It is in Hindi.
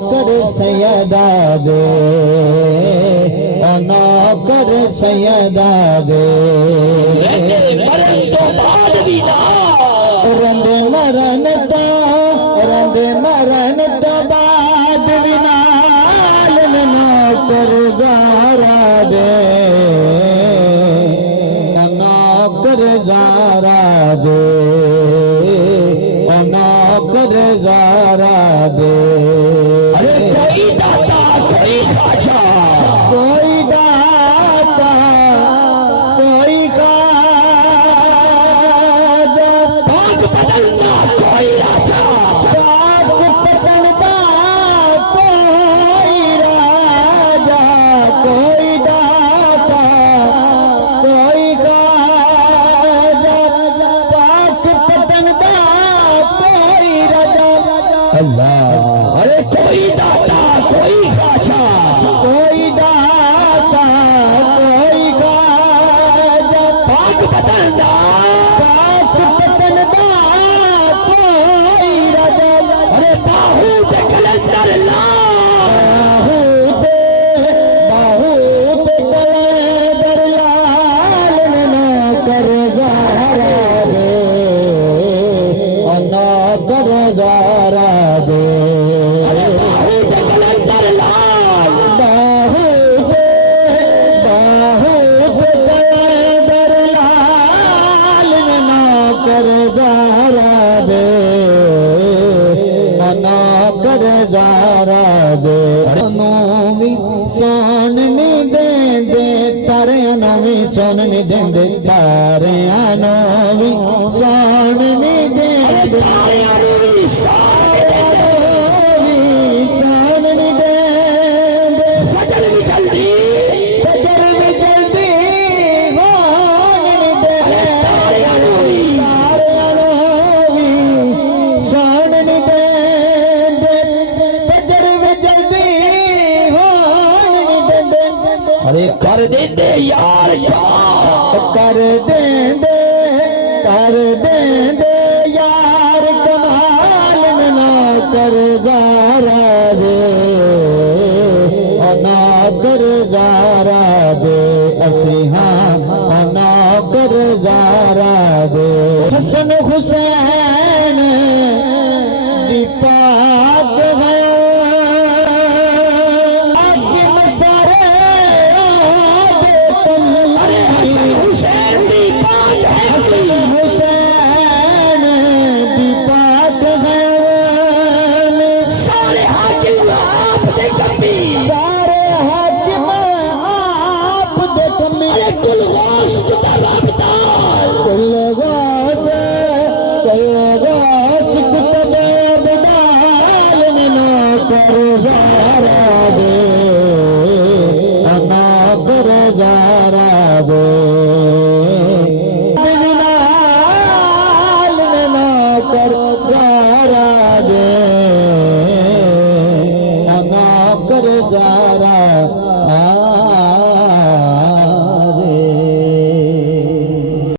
नौकर सैयदा दे नौकर सैयदा दे मरण तो बाद भी ना रंग मरण तो बाद भी नाल नौकर ज़ारा दे नौकर ज़ारा दे नौकर ज़ारा दे अरे कोई दाता कोई खाजा कोई दाता कोई खाजा भाग बदलना कोई राजा भाग बदलना कोई राजा कोई दाता कोई खाजा भाग बदलना कोई राजा अल्लाह अरे कोई दाता कोई खाजा कोई दाता कोई खाजा भाग बदलना कोई राजा अरे बाहू दे कलंदर ला बाहू दे कलंदर लाल नौकर ज़ारा दे नौकर ज़ारा दे अरे बाहू दे कलंदर लाल बाहू दे कलंदर लाल नौकर ज़ारा दे नौकर ज़ारा दे नोवी सोन नहीं देंदे तारे नोवी सोन नहीं देंदे तारे नोवी सोन नहीं देंदे सोन नहीं देंदे फजर भी जल्दी होन नहीं देंदे तारे नोवी सोन नहीं देंदे फजर भी जल्दी होन नहीं देंदे अरे कर देंदे यार कर देंदे यार कमाल नौकर ज़ारा दे नौकर ज़ारा दे असी हाँ नौकर ज़ारा दे हसन हुसैन दी पाक है आगे मसारे अरे हसन हुसैन दी पाक है हसन हुसैन दी पाक है सारे हाकिम आप दे कमी सारे हाकिम आप दे कमी अरे कुल गौस कुतबाबदार कुल गौस कुतबाबदार नौकर ज़ारा दे नौकर ज़ारा दे